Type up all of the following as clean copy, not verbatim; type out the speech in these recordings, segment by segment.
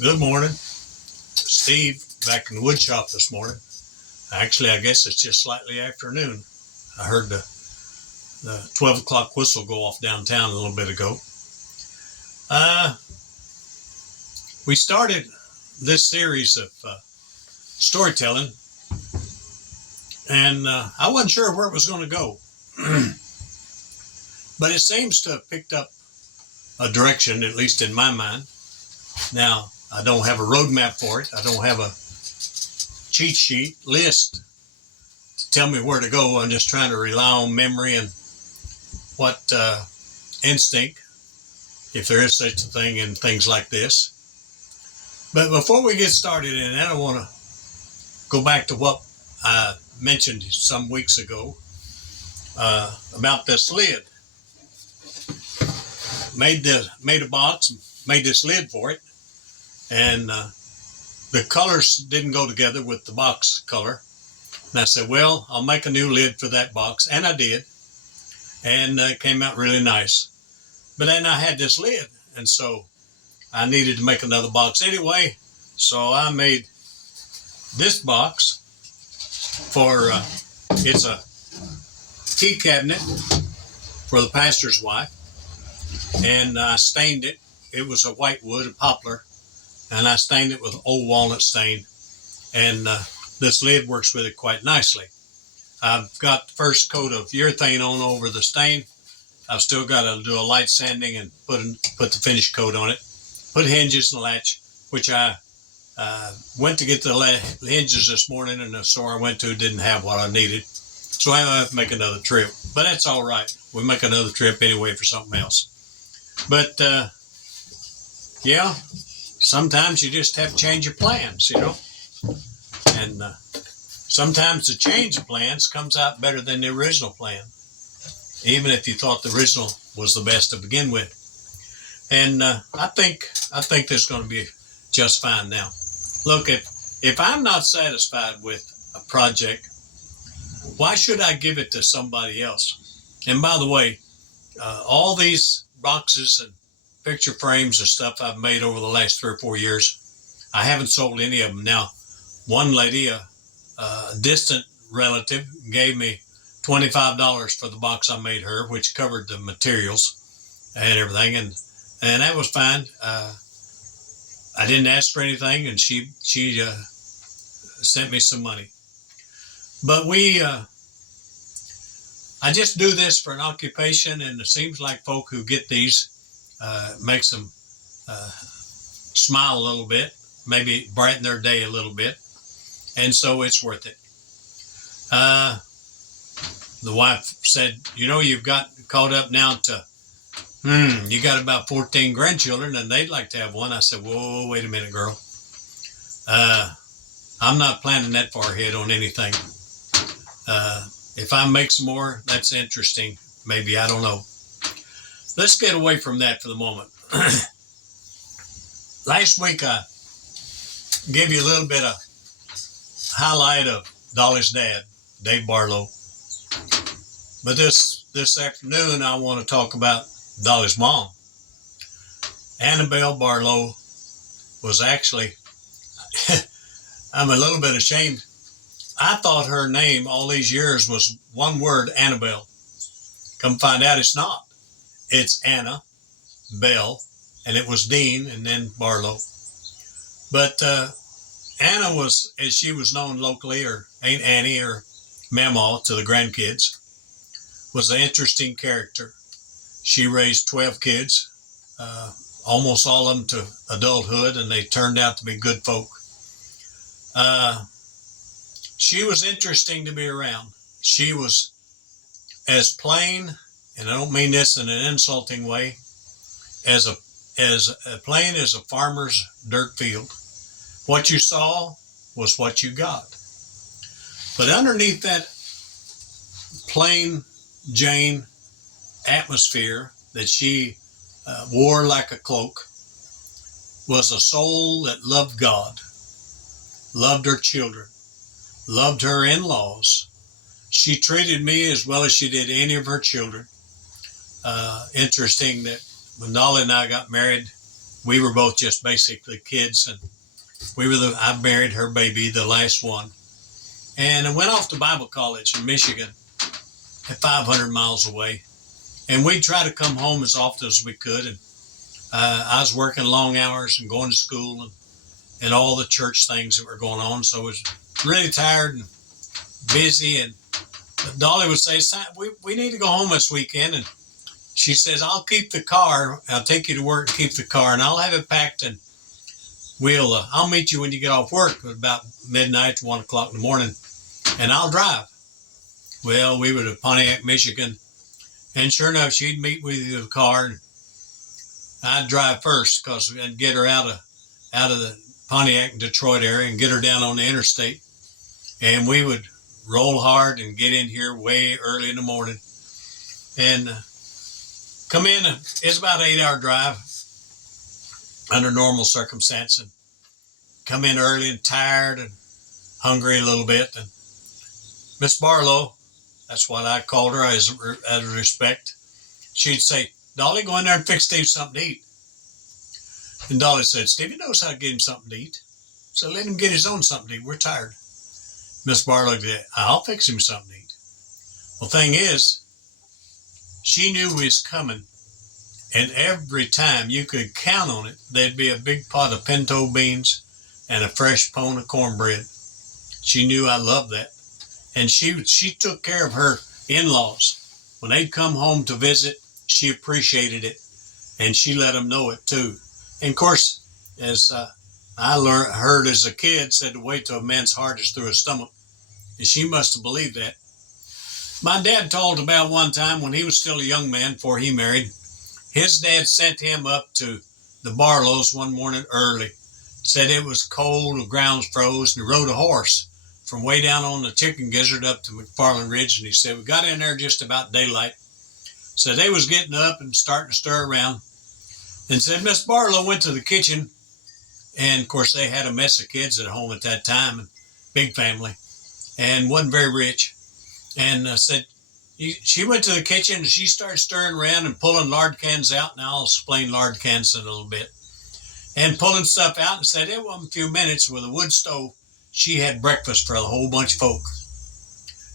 Good morning. Steve back in the wood shop this morning. Actually, I guess it's just slightly afternoon. I heard the 12 o'clock whistle go off downtown a little bit ago. We started this series of storytelling, and I wasn't sure where it was going to go. But it seems to have picked up a direction, at least in my mind. Now, I don't have a roadmap for it. I don't have a cheat sheet list to tell me where to go. I'm just trying to rely on memory and what instinct, if there is such a thing in things like this. But before we get started in that, I want to go back to what I mentioned some weeks ago about this lid. Made a box, made this lid for it, and the colors didn't go together with the box color. And I said, well, I'll make a new lid for that box, and I did, and it came out really nice. But then I had this lid, and so I needed to make another box anyway, so I made this box for, it's a key cabinet for the pastor's wife, and I stained it. It was a white wood, a poplar, and I stained it with old walnut stain, and this lid works with it quite nicely. I've got the first coat of urethane on over the stain. I've still got to do a light sanding and put the finish coat on it. Put hinges and latch, which I went to get the hinges this morning, and the store I went to didn't have what I needed. So I have to make another trip. But that's all right. We'll make another trip anyway for something else. But, yeah, sometimes you just have to change your plans, you know. And sometimes the change of plans comes out better than the original plan, even if you thought the original was the best to begin with. And I think this is going to be just fine now. Look, if I'm not satisfied with a project, why should I give it to somebody else? And by the way, all these boxes and picture frames and stuff I've made over the last 3 or 4 years, I haven't sold any of them. Now, one lady, a distant relative, gave me $25 for the box I made her, which covered the materials and everything, and that was fine. I didn't ask for anything, and she sent me some money. But I just do this for an occupation, and it seems like folk who get these makes them smile a little bit, maybe brighten their day a little bit, and so it's worth it. The wife said, you know, you've got caught up now to, you got about 14 grandchildren, and they'd like to have one. I said, whoa, wait a minute, girl. I'm not planning that far ahead on anything. If I make some more, that's interesting. Maybe, I don't know. Let's get away from that for the moment. Last week, I gave you a little bit of highlight of Dolly's dad, Dave Barlow. But this afternoon, I want to talk about Dolly's mom. Annabelle Barlow was actually, I'm a little bit ashamed. I thought her name all these years was one word, Annabelle. Come find out it's not. It's Anna Bell, and it was Dean and then Barlow. But Anna was, as she was known locally, or Aunt Annie or Mamaw to the grandkids, was an interesting character. She raised 12 kids, almost all of them to adulthood, and they turned out to be good folk. She was interesting to be around. She was as plain, and I don't mean this in an insulting way, as plain as a farmer's dirt field. What you saw was what you got. But underneath that plain Jane atmosphere that she wore like a cloak was a soul that loved God, loved her children, loved her in-laws. She treated me as well as she did any of her children. Interesting that when Dolly and I got married, we were both just basically kids, and I married her baby, the last one, and I went off to Bible college in Michigan, at 500 miles away, and we'd try to come home as often as we could. And I was working long hours and going to school and all the church things that were going on, so I was really tired and busy. And Dolly would say, we need to go home this weekend. And she says, I'll keep the car. I'll take you to work and keep the car, and I'll have it packed, and I'll meet you when you get off work at about midnight to 1 o'clock in the morning, and I'll drive. Well, we were to Pontiac, Michigan, and sure enough, she'd meet with you in the car, and I'd drive first because I'd get her out of the Pontiac and Detroit area and get her down on the interstate, and we would roll hard and get in here way early in the morning and come in. It's about an 8-hour drive under normal circumstances, and come in early and tired and hungry a little bit. And Miss Barlow, that's what I called her as respect, she'd say, Dolly, go in there and fix Steve something to eat. And Dolly said, Stevie knows how to get him something to eat, so let him get his own something to eat. We're tired. Miss Barlow said, I'll fix him something to eat. Well, thing is, she knew we was coming, and every time you could count on it, there'd be a big pot of pinto beans and a fresh pone of cornbread. She knew I loved that. And she took care of her in-laws. When they'd come home to visit, she appreciated it, and she let them know it too. And of course, as I heard as a kid, said to wait till a man's heart is through his stomach. And she must have believed that. My dad told about one time when he was still a young man before he married, his dad sent him up to the Barlows one morning early. Said it was cold, the ground's froze, and he rode a horse from way down on the Chicken Gizzard up to McFarland Ridge. And he said, we got in there just about daylight. So they was getting up and starting to stir around. And said Miss Barlow went to the kitchen. And of course, they had a mess of kids at home at that time, and big family, and wasn't very rich. And said she went to the kitchen and she started stirring around and pulling lard cans out. Now I'll explain lard cans in a little bit. And pulling stuff out, and said it wasn't a few minutes with a wood stove. She had breakfast for a whole bunch of folk.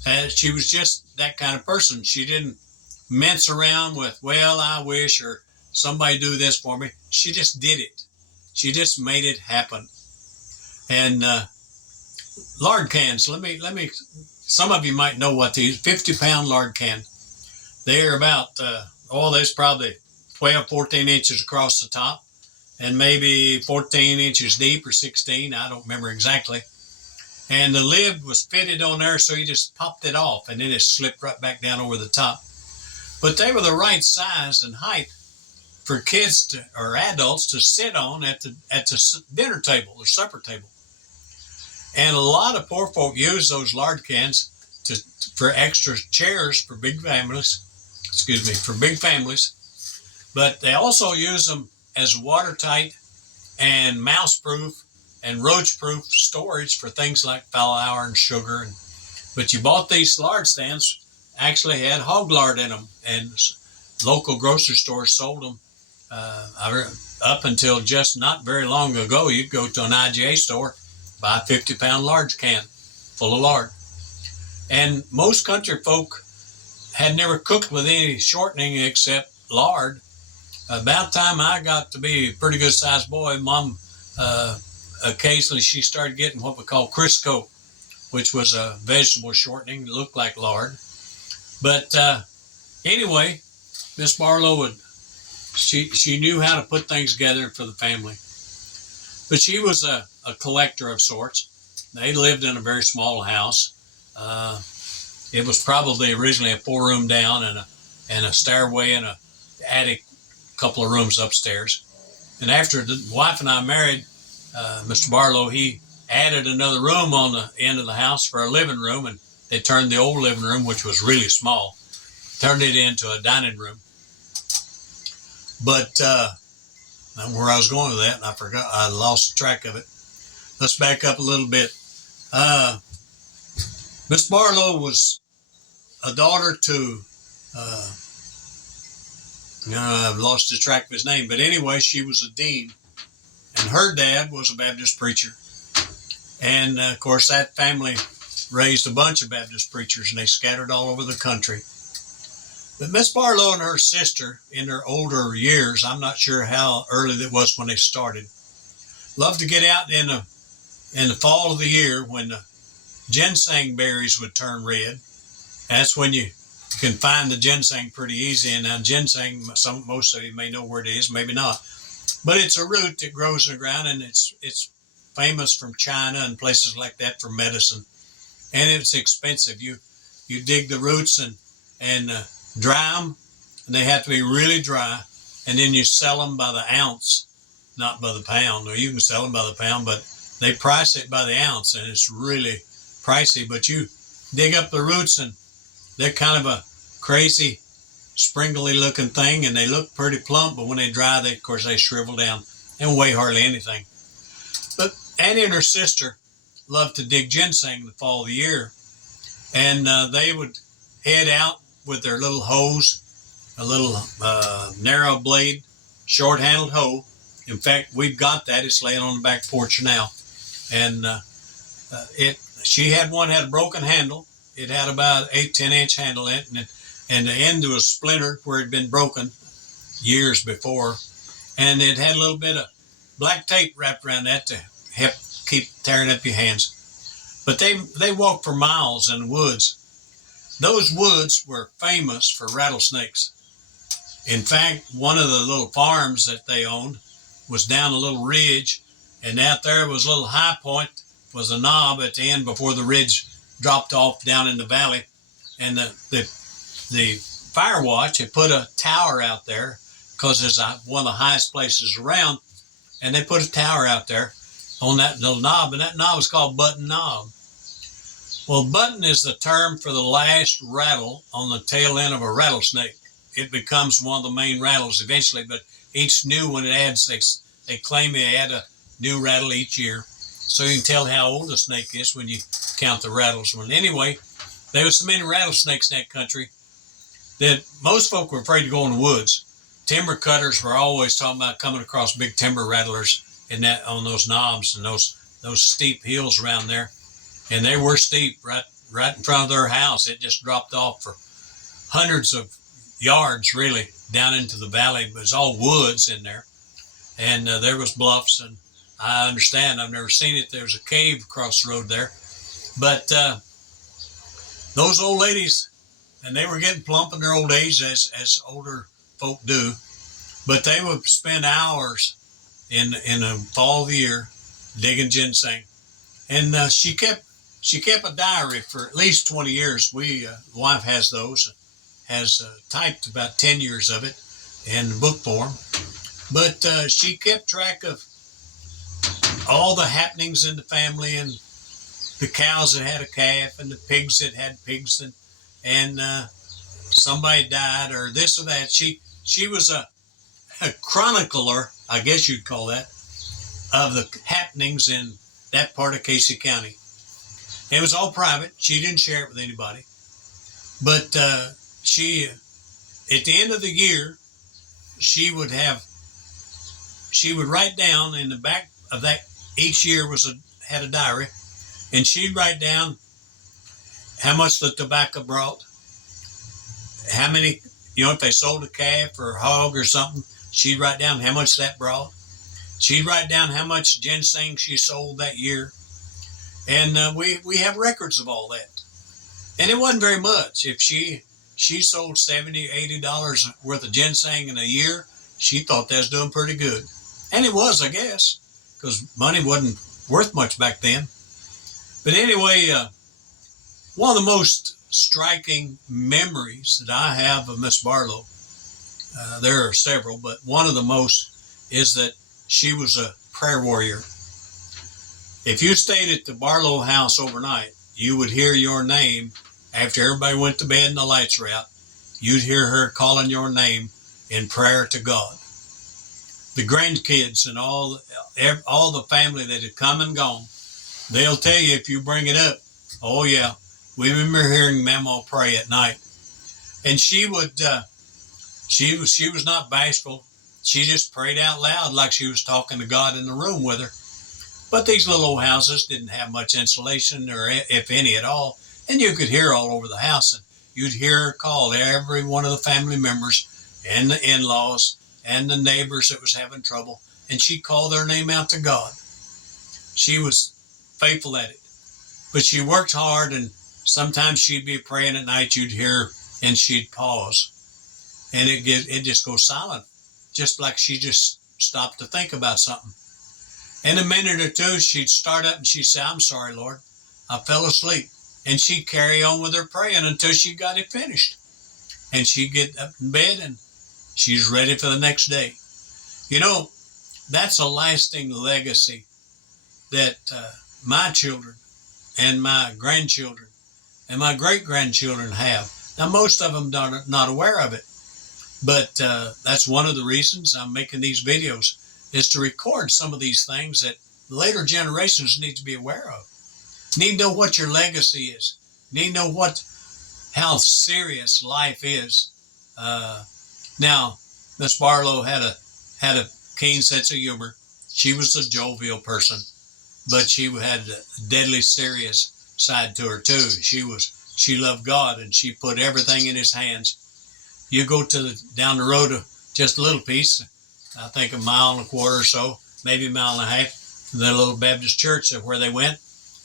And she was just that kind of person. She didn't mince around with, well, I wish, or somebody do this for me. She just did it. She just made it happen. And lard cans, let me, some of you might know what these 50-pound lard can. They're about, there's probably 12, 14 inches across the top, and maybe 14 inches deep or 16. I don't remember exactly. And the lid was fitted on there, so you just popped it off, and then it slipped right back down over the top. But they were the right size and height for kids or adults to sit on at the dinner table or supper table. And a lot of poor folk use those lard cans for extra chairs for big families. For big families. But they also use them as watertight and mouse-proof and roach-proof storage for things like flour and sugar. But you bought these lard stands, actually had hog lard in them, and local grocery stores sold them. Up until just not very long ago, you'd go to an IGA store, buy a 50-pound lard can full of lard. And most country folk had never cooked with any shortening except lard. About the time I got to be a pretty good sized boy, Mom, occasionally she started getting what we call Crisco, which was a vegetable shortening that looked like lard. But anyway, Miss Barlow she knew how to put things together for the family. But she was a collector of sorts. They lived in a very small house. It was probably originally a 4-room down and a stairway and a attic, couple of rooms upstairs. And after the wife and I married, Mr. Barlow, he added another room on the end of the house for a living room, and they turned the old living room, which was really small, turned it into a dining room. But where I was going with that, and I lost track of it. Let's back up a little bit. Miss Barlow was a daughter to I've lost the track of his name, but anyway, she was a dean, and her dad was a Baptist preacher. And of course, that family raised a bunch of Baptist preachers, and they scattered all over the country. But Miss Barlow and her sister, in their older years, I'm not sure how early that was when they started, loved to get out in the fall of the year when the ginseng berries would turn red. That's when you can find the ginseng pretty easy. And now ginseng, most of you may know where it is, maybe not. But it's a root that grows in the ground, and it's famous from China and places like that for medicine. And it's expensive. You dig the roots and dry them, and they have to be really dry. And then you sell them by the ounce, not by the pound. Or you can sell them by the pound, but they price it by the ounce, and it's really pricey. But you dig up the roots, and they're kind of a crazy, springly looking thing, and they look pretty plump, but when they dry, of course, they shrivel down and weigh hardly anything. But Annie and her sister loved to dig ginseng in the fall of the year, and they would head out with their little hoes, a little narrow blade, short-handled hoe. In fact, we've got that. It's laying on the back porch now. And she had one had a broken handle. It had about 8-10 inch handle in it, and the end was splintered where it had been broken years before. And it had a little bit of black tape wrapped around that to help keep tearing up your hands. But they walked for miles in the woods. Those woods were famous for rattlesnakes. In fact, one of the little farms that they owned was down a little ridge, and out there was a little high point, was a knob at the end before the ridge dropped off down in the valley. And the fire watch had put a tower out there because it's one of the highest places around, and they put a tower out there on that little knob, and that knob was called Button Knob. Well, button is the term for the last rattle on the tail end of a rattlesnake. It becomes one of the main rattles eventually, but each new one it adds, they claim they add a new rattle each year. So you can tell how old a snake is when you count the rattles. Well, anyway, there were so many rattlesnakes in that country that most folk were afraid to go in the woods. Timber cutters were always talking about coming across big timber rattlers on those knobs and those steep hills around there. And they were steep right in front of their house. It just dropped off for hundreds of yards, really, down into the valley. But it's all woods in there. And there was bluffs, and I understand. I've never seen it. There's a cave across the road there. But those old ladies, and they were getting plump in their old age, as older folk do. But they would spend hours in the fall of the year digging ginseng. And she kept a diary for at least 20 years. The wife has those, has typed about 10 years of it in book form. But she kept track of all the happenings in the family, and the cows that had a calf, and the pigs that had pigs, and somebody died or this or that. She was a chronicler, I guess you'd call that, of the happenings in that part of Casey County. It was all private. She didn't share it with anybody. But she, at the end of the year, she would write down in the back of that, each year had a diary, and she'd write down how much the tobacco brought, how many, if they sold a calf or a hog or something, she'd write down how much that brought. She'd write down how much ginseng she sold that year. And we have records of all that. And it wasn't very much. If she sold $70, $80 worth of ginseng in a year, she thought that was doing pretty good. And it was, I guess, because money wasn't worth much back then. But anyway, one of the most striking memories that I have of Miss Barlow, there are several, but one of the most is that she was a prayer warrior. If you stayed at the Barlow house overnight, you would hear your name after everybody went to bed and the lights were out. You'd hear her calling your name in prayer to God. The grandkids and all the family that had come and gone, they'll tell you if you bring it up, oh yeah, we remember hearing Mama pray at night. And she She was not bashful. She just prayed out loud like she was talking to God in the room with her. But these little old houses didn't have much insulation, or if any at all, and you could hear all over the house. And you'd hear her call every one of the family members and the in-laws and the neighbors that was having trouble, and she called their name out to God. She was faithful at it, but she worked hard, and sometimes she'd be praying at night. You'd hear, and she'd pause, and it just goes silent, just like she just stopped to think about something. In a minute or two, she'd start up and she'd say, "I'm sorry, Lord, I fell asleep." And she'd carry on with her praying until she got it finished. And she'd get up in bed and she's ready for the next day. You know, that's a lasting legacy that my children and my grandchildren and my great-grandchildren have. Now, most of them are not aware of it, but that's one of the reasons I'm making these videos, is to record some of these things that later generations need to be aware of. Need to know what your legacy is. Need to know how serious life is. Now, Miss Barlow had a keen sense of humor. She was a jovial person, but she had a deadly serious side to her too. She loved God, and she put everything in His hands. You go down the road just a little piece, I think a mile and a quarter or so, maybe a mile and a half, the little Baptist church where they went.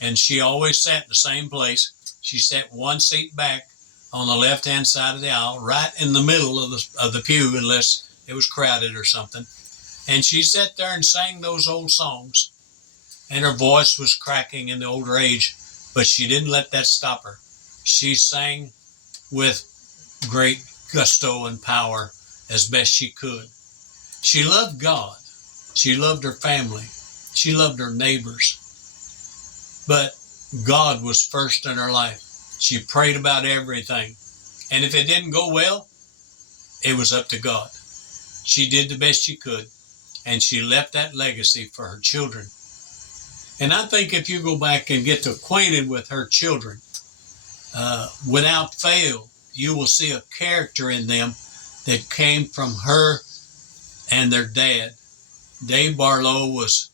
And she always sat in the same place. She sat one seat back on the left-hand side of the aisle, right in the middle of the pew, unless it was crowded or something. And she sat there and sang those old songs. And her voice was cracking in the older age, but she didn't let that stop her. She sang with great gusto and power as best she could. She loved God. She loved her family. She loved her neighbors. But God was first in her life. She prayed about everything. And if it didn't go well, it was up to God. She did the best she could, and she left that legacy for her children. And I think if you go back and get acquainted with her children, without fail, you will see a character in them that came from her and their dad. Dave Barlow was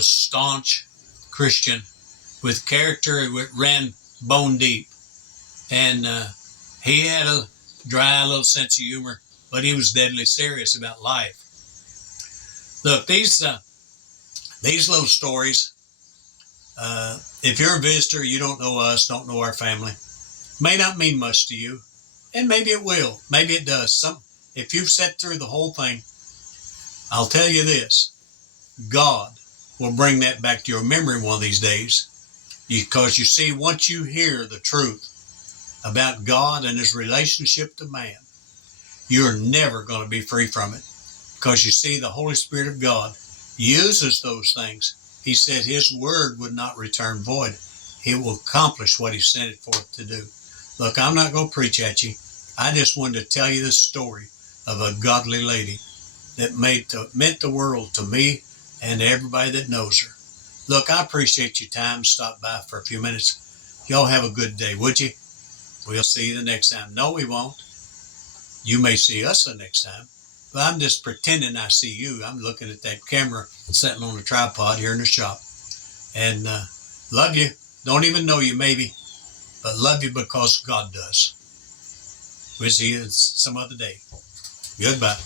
staunch Christian, with character that ran bone deep. And he had a dry little sense of humor, but he was deadly serious about life. Look, these little stories, if you're a visitor, you don't know us, don't know our family, may not mean much to you. And maybe it will. Maybe it does. If you've sat through the whole thing, I'll tell you this. God will bring that back to your memory one of these days. Because you see, once you hear the truth about God and His relationship to man, you're never going to be free from it. Because you see, the Holy Spirit of God uses those things. He said His word would not return void. It will accomplish what He sent it forth to do. Look, I'm not going to preach at you. I just wanted to tell you this story of a godly lady that meant the world to me and to everybody that knows her. Look, I appreciate your time. Stop by for a few minutes. Y'all have a good day, would you? We'll see you the next time. No, we won't. You may see us the next time. But I'm just pretending I see you. I'm looking at that camera sitting on the tripod here in the shop. And love you. Don't even know you maybe. But love you because God does. We'll see you some other day. Goodbye.